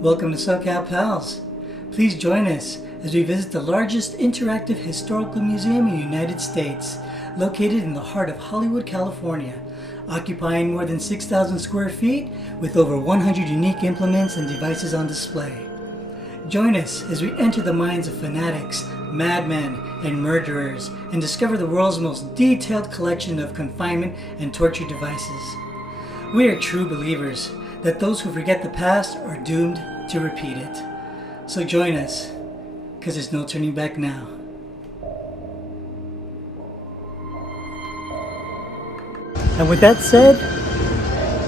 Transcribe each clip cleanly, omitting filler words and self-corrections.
Welcome to SoCal Pals. Please join us as we visit the largest interactive historical museum in the United States, located in the heart of Hollywood, California, occupying more than 6,000 square feet with over 100 unique implements and devices on display. Join us as we enter the minds of fanatics, madmen, and murderers and discover the world's most detailed collection of confinement and torture devices. We are true believers that those who forget the past are doomed to repeat it. So join us, because there's no turning back now. And with that said,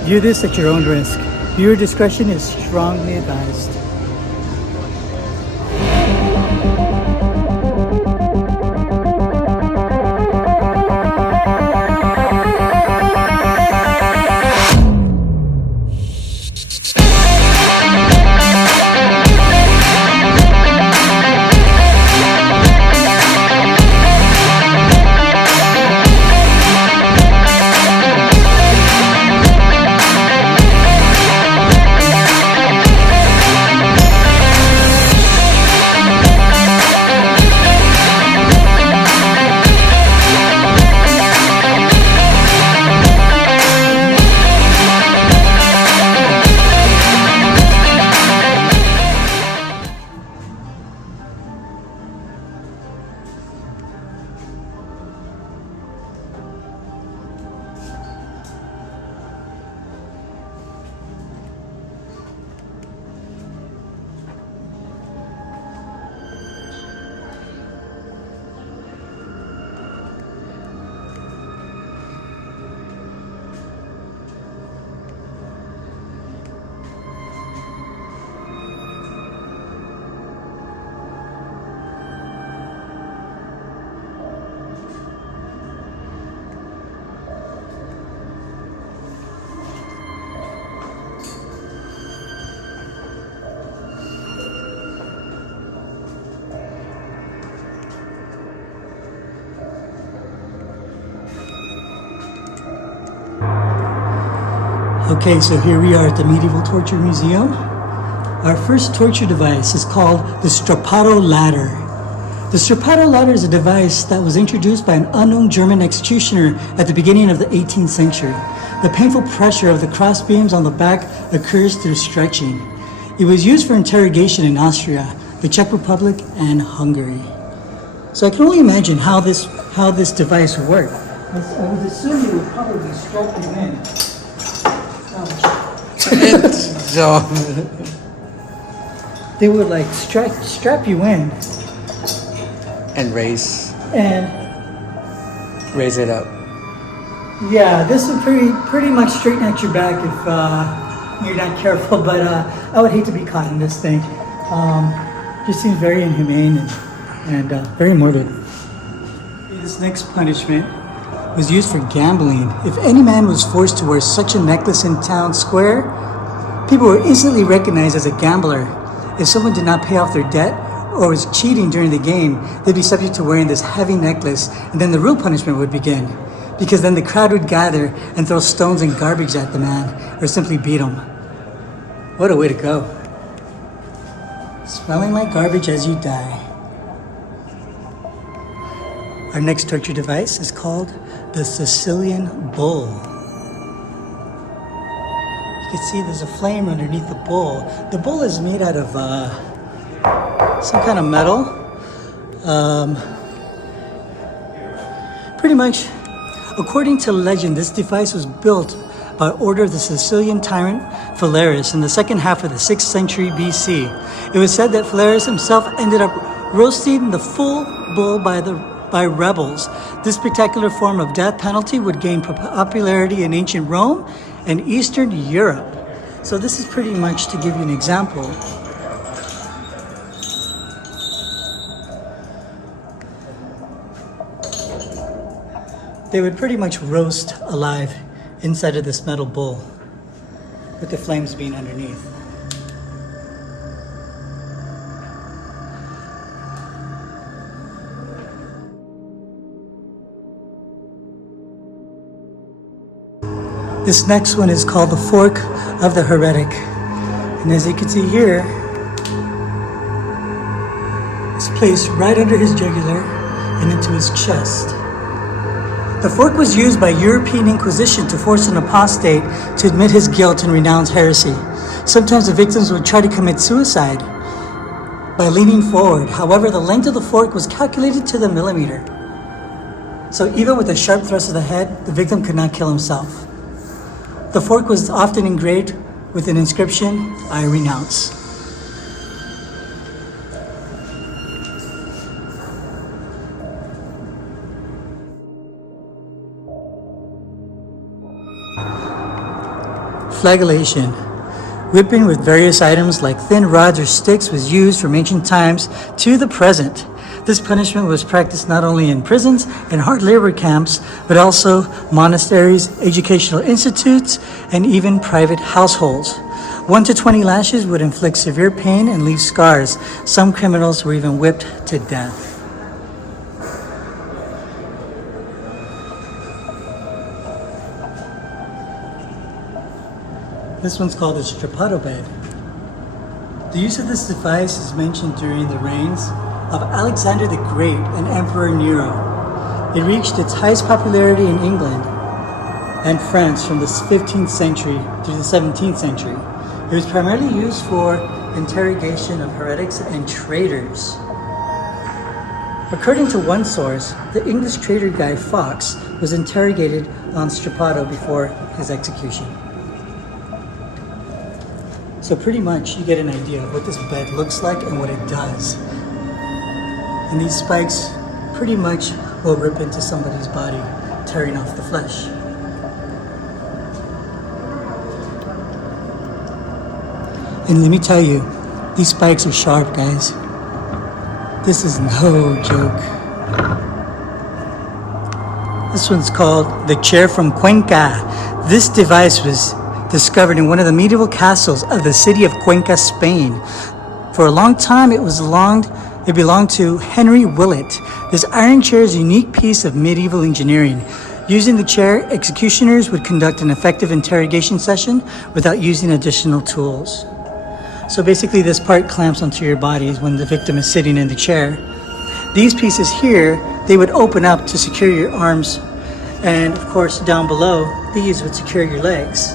view this at your own risk. Viewer discretion is strongly advised. Okay, so here we are at the Medieval Torture Museum. Our first torture device is called the Strappado ladder. The Strappado ladder is a device that was introduced by an unknown German executioner at the beginning of the 18th century. The painful pressure of the cross beams on the back occurs through stretching. It was used for interrogation in Austria, the Czech Republic, and Hungary. So I can only imagine how this device worked. I would assume it would probably strap you in. So They would like strap you in and raise and it up. yeah, this would pretty much straighten out your back if you're not careful, but I would hate to be caught in this thing. Just seems very inhumane and very morbid. This next punishment was used for gambling. If any man was forced to wear such a necklace in town square, people were instantly recognized as a gambler. If someone did not pay off their debt or was cheating during the game, they'd be subject to wearing this heavy necklace, and then the real punishment would begin. Because then the crowd would gather and throw stones and garbage at the man, or simply beat him. What a way to go. Smelling like garbage as you die. Our next torture device is called the Sicilian Bull. You can see there's a flame underneath the bull. The bull is made out of some kind of metal. Pretty much, according to legend, this device was built by order of the Sicilian tyrant Phalaris in the second half of the 6th century BC. It was said that Phalaris himself ended up roasting the full bull by rebels. This spectacular form of death penalty would gain popularity in ancient Rome and Eastern Europe. So this is pretty much to give you an example. They would pretty much roast alive inside of this metal bull with the flames being underneath. This next one is called the Fork of the Heretic. And as you can see here, it's placed right under his jugular and into his chest. The fork was used by European Inquisition to force an apostate to admit his guilt and renounce heresy. Sometimes the victims would try to commit suicide by leaning forward. However, the length of the fork was calculated to the millimeter. So even with a sharp thrust of the head, the victim could not kill himself. The fork was often engraved with an inscription, "I renounce." Flagellation. Whipping with various items like thin rods or sticks was used from ancient times to the present. This punishment was practiced not only in prisons and hard labor camps, but also monasteries, educational institutes, and even private households. 1 to 20 lashes would inflict severe pain and leave scars. Some criminals were even whipped to death. This one's called a strappado bed. The use of this device is mentioned during the reigns of Alexander the Great and Emperor Nero. It reached its highest popularity in England and France from the 15th century to the 17th century. It was primarily used for interrogation of heretics and traitors. According to one source, the English traitor Guy Fawkes was interrogated on strappado before his execution. So pretty much you get an idea of what this bed looks like and what it does. And these spikes pretty much will rip into somebody's body, tearing off the flesh. And let me tell you, these spikes are sharp, guys. This is no joke. This one's called the chair from Cuenca. This device was discovered in one of the medieval castles of the city of Cuenca, Spain. For a long time, it belonged to Henry Willett. This iron chair is a unique piece of medieval engineering. Using the chair, executioners would conduct an effective interrogation session without using additional tools. So basically, this part clamps onto your body when the victim is sitting in the chair. These pieces here, they would open up to secure your arms, and of course, down below, these would secure your legs.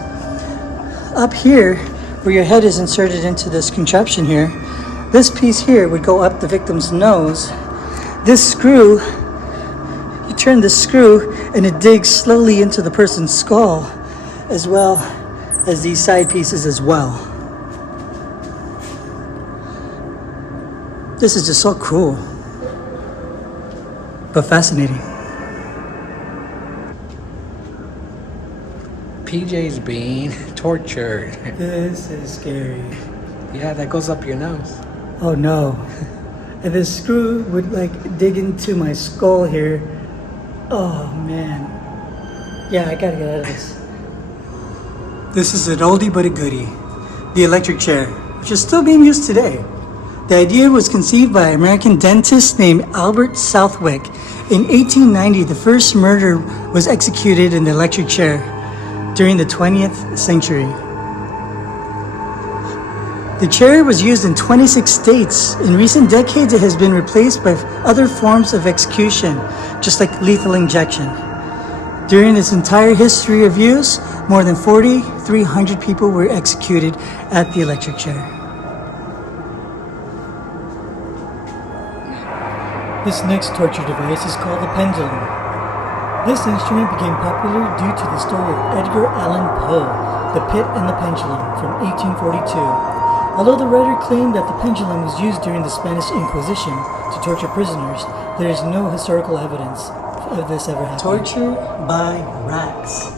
Up here, where your head is inserted into this contraption here, this piece here would go up the victim's nose. This screw, you turn this screw and it digs slowly into the person's skull, as well as these side pieces as well. This is just so cool, but fascinating. PJ's being tortured. This is scary. Yeah, that goes up your nose. Oh no. And this screw would like dig into my skull here. Oh man. Yeah, I gotta get out of this. This is an oldie but a goodie. The electric chair, which is still being used today. The idea was conceived by an American dentist named Albert Southwick. In 1890, the first murder was executed in the electric chair during the 20th century. The chair was used in 26 states. In recent decades, it has been replaced by other forms of execution, just like lethal injection. During its entire history of use, more than 4,300 people were executed at the electric chair. This next torture device is called the pendulum. This instrument became popular due to the story of Edgar Allan Poe, The Pit and the Pendulum, from 1842. Although the writer claimed that the pendulum was used during the Spanish Inquisition to torture prisoners, there is no historical evidence of this ever happening. Torture by rats.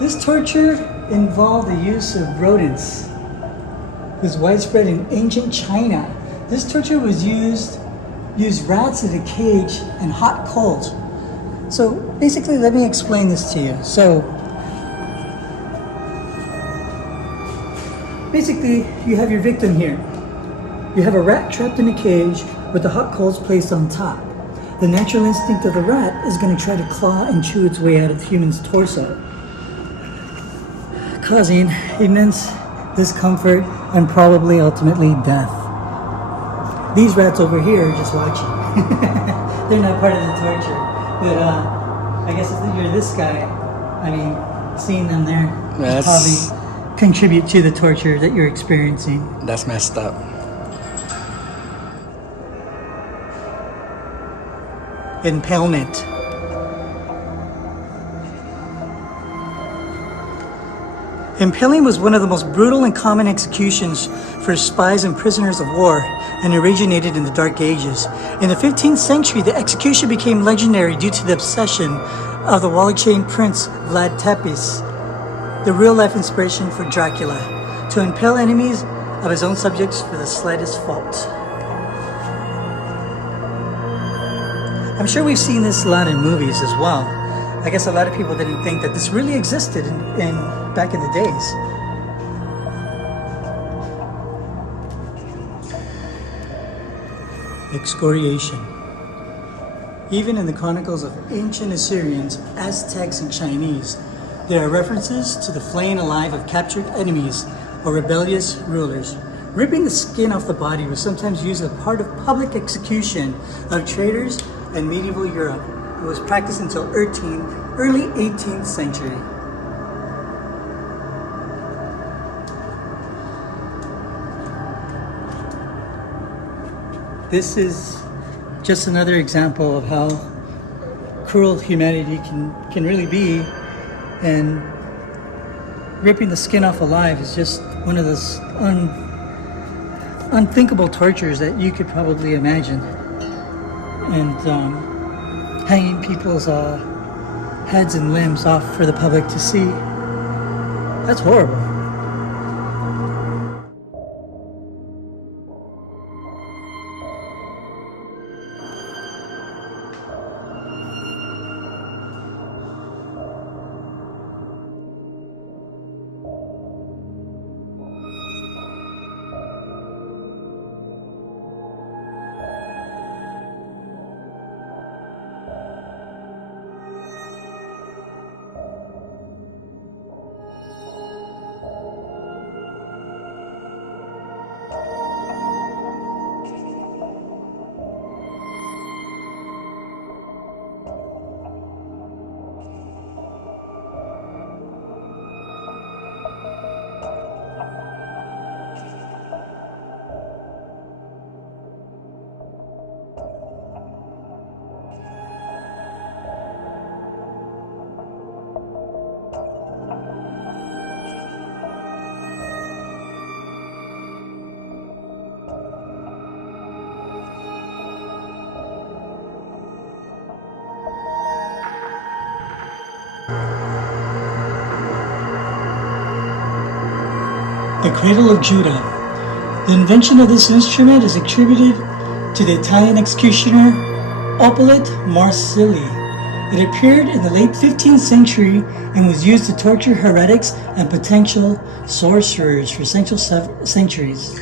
This torture involved the use of rodents. It was widespread in ancient China. This torture was used rats in a cage and hot coals. So basically, let me explain this to you. So basically, you have your victim here. You have a rat trapped in a cage with the hot coals placed on top. The natural instinct of the rat is going to try to claw and chew its way out of the human's torso, causing immense discomfort, and probably ultimately death. These rats over here are just watching. They're not part of the torture. But I guess if you're this guy, I mean, seeing them there would probably contribute to the torture that you're experiencing. That's messed up. Impalement. Impaling was one of the most brutal and common executions for spies and prisoners of war, and originated in the Dark Ages. In the 15th century, the execution became legendary due to the obsession of the Wallachian prince Vlad Tepes, the real-life inspiration for Dracula, to impale enemies of his own subjects for the slightest fault. I'm sure we've seen this a lot in movies as well. I guess a lot of people didn't think that this really existed back in the days. Excoriation. Even in the chronicles of ancient Assyrians, Aztecs, and Chinese, there are references to the flaying alive of captured enemies or rebellious rulers. Ripping the skin off the body was sometimes used as part of public execution of traitors in medieval Europe. It was practiced until early 18th century. This is just another example of how cruel humanity can really be, and ripping the skin off alive is just one of those unthinkable tortures that you could probably imagine. And hanging people's heads and limbs off for the public to see. That's horrible. The Cradle of Judah. The invention of this instrument is attributed to the Italian executioner Ippolito Marsili. It appeared in the late 15th century and was used to torture heretics and potential sorcerers for centuries.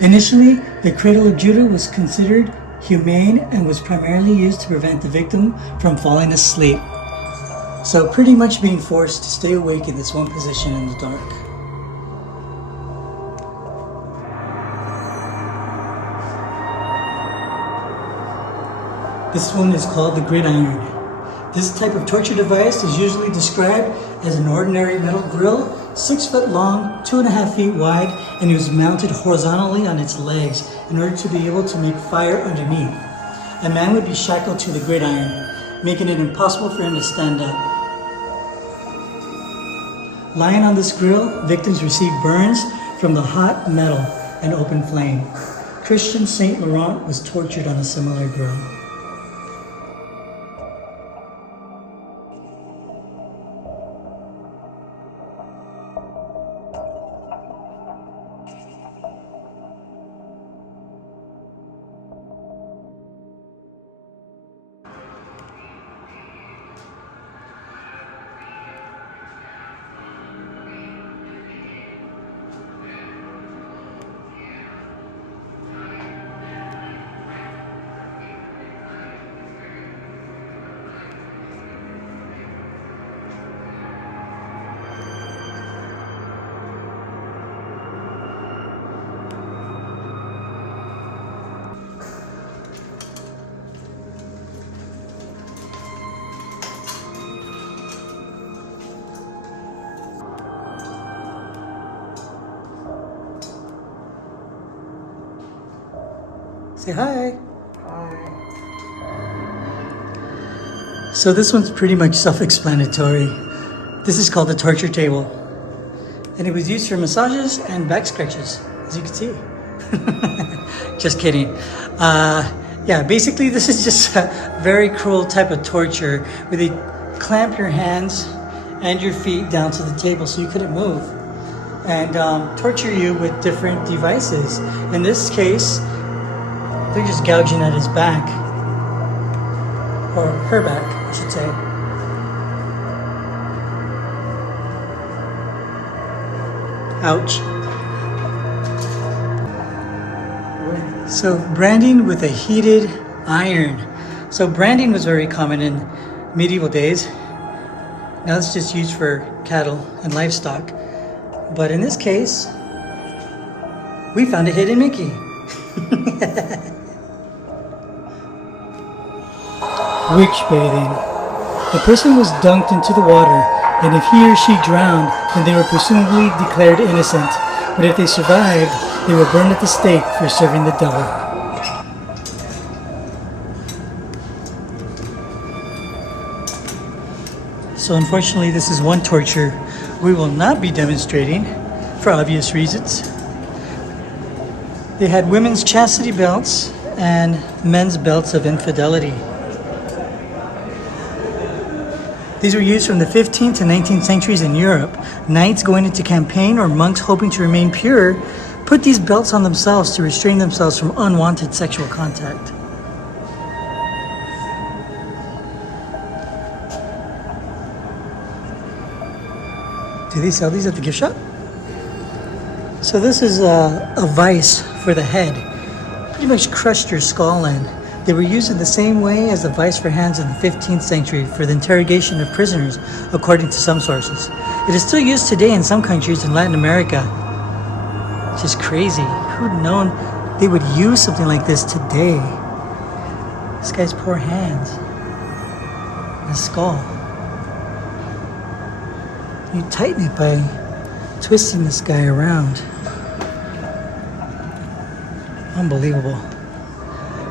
Initially, the Cradle of Judah was considered humane and was primarily used to prevent the victim from falling asleep. So pretty much being forced to stay awake in this one position in the dark. This one is called the gridiron. This type of torture device is usually described as an ordinary metal grill, 6 foot long, 2.5 feet wide, and it was mounted horizontally on its legs in order to be able to make fire underneath. A man would be shackled to the gridiron, making it impossible for him to stand up. Lying on this grill, victims received burns from the hot metal and open flame. Christian Saint Laurent was tortured on a similar grill. Say hi. So this one's pretty much self-explanatory. This is called the torture table. And it was used for massages and back scratches, as you can see. Just kidding. Yeah, basically this is just a very cruel type of torture where they clamp your hands and your feet down to the table so you couldn't move. And torture you with different devices. In this case, they're just gouging at his back. Or her back, I should say. Ouch. So branding with a heated iron. So branding was very common in medieval days. Now it's just used for cattle and livestock. But in this case, we found a hidden Mickey. Witch bathing. The person was dunked into the water, and if he or she drowned, then they were presumably declared innocent. But if they survived, they were burned at the stake for serving the devil. So unfortunately, this is one torture we will not be demonstrating for obvious reasons. They had women's chastity belts and men's belts of infidelity. These were used from the 15th to 19th centuries in Europe. Knights going into campaign or monks hoping to remain pure put these belts on themselves to restrain themselves from unwanted sexual contact. Do they sell these at the gift shop? So this is a vice for the head. Pretty much crushed your skull in. They were used in the same way as the vice for hands in the 15th century for the interrogation of prisoners, according to some sources. It is still used today in some countries in Latin America. It's just crazy. Who'd known they would use something like this today? This guy's poor hands. And his skull. You tighten it by twisting this guy around. Unbelievable.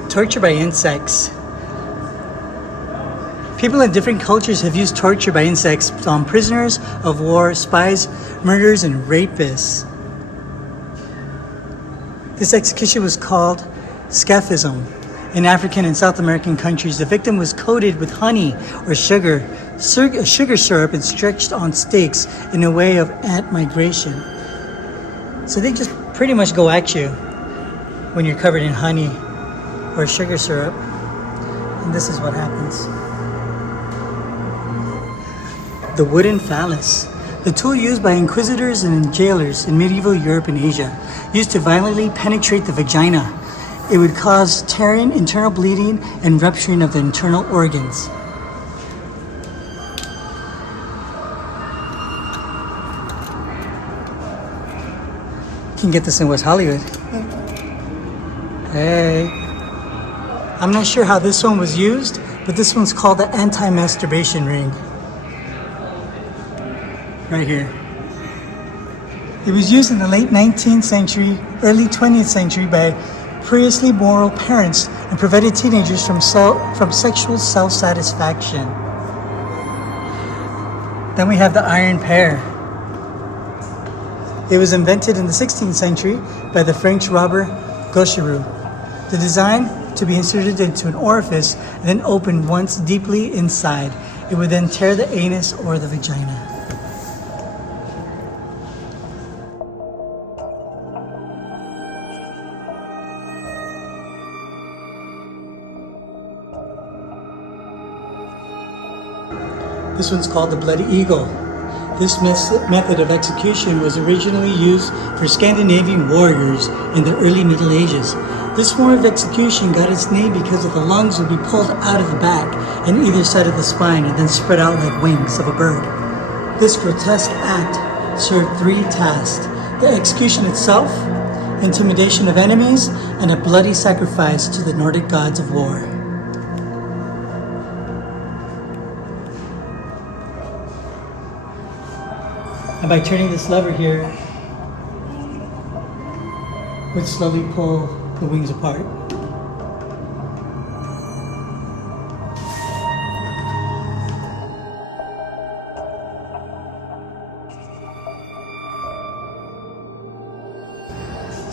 Torture by insects. People in different cultures have used torture by insects on prisoners of war, spies, murderers, and rapists. This execution was called scaphism. In African and South American countries, the victim was coated with honey or sugar syrup and stretched on stakes in a way of ant migration. So they just pretty much go at you when you're covered in honey or sugar syrup, and this is what happens. The wooden phallus, the tool used by inquisitors and jailers in medieval Europe and Asia, used to violently penetrate the vagina. It would cause tearing, internal bleeding, and rupturing of the internal organs. You can get this in West Hollywood. Hey. I'm not sure how this one was used, but this one's called the anti-masturbation ring. Right here. It was used in the late 19th century, early 20th century by previously moral parents and prevented teenagers from sexual self-satisfaction. Then we have the iron pear. It was invented in the 16th century by the French robber Gaucheroux. The design to be inserted into an orifice and then opened once deeply inside. It would then tear the anus or the vagina. This one's called the Bloody Eagle. This method of execution was originally used for Scandinavian warriors in the early Middle Ages. This form of execution got its name because of the lungs would be pulled out of the back and either side of the spine and then spread out like wings of a bird. This grotesque act served three tasks: the execution itself, intimidation of enemies, and a bloody sacrifice to the Nordic gods of war. And by turning this lever here, would slowly pull the wings apart.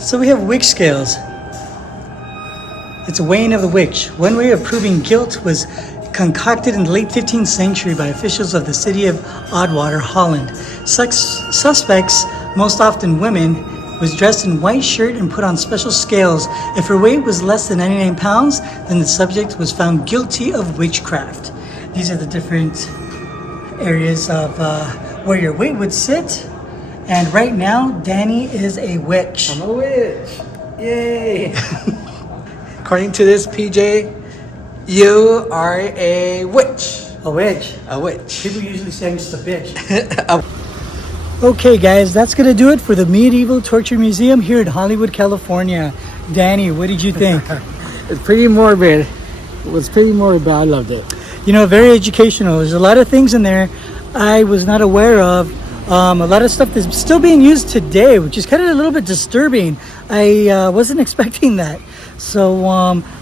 So we have witch scales. It's a weighing of the witch. One way of proving guilt was concocted in the late 15th century by officials of the city of Oddwater, Holland. Suspects, most often women, was dressed in white shirt and put on special scales. If her weight was less than 99 pounds, then the subject was found guilty of witchcraft. These are the different areas of where your weight would sit. And right now, Danny is a witch. I'm a witch. Yay. According to this, PJ, you are a witch. A witch. A witch. People usually say I'm just a bitch. Okay, guys, that's going to do it for the Medieval Torture Museum here in Hollywood, California. Danny, what did you think? It's pretty morbid. It was pretty morbid, but I loved it. You know, very educational. There's a lot of things in there I was not aware of. A lot of stuff that's still being used today, which is kind of a little bit disturbing. I wasn't expecting that. So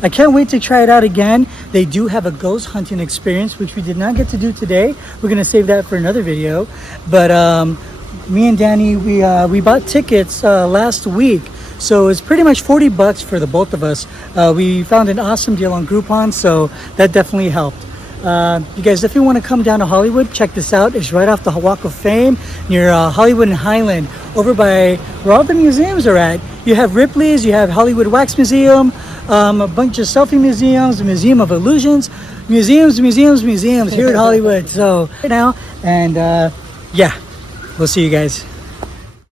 I can't wait to try it out again. They do have a ghost hunting experience, which we did not get to do today. We're going to save that for another video. But me and Danny, we bought tickets last week. So it's pretty much $40 for the both of us. We found an awesome deal on Groupon, so that definitely helped. You guys, if you want to come down to Hollywood, check this out. It's right off the Walk of Fame near Hollywood and Highland, over by where all the museums are at. You have Ripley's, you have Hollywood Wax Museum, a bunch of selfie museums, the Museum of Illusions, museums here at Hollywood. So right now, and yeah, we'll see you guys.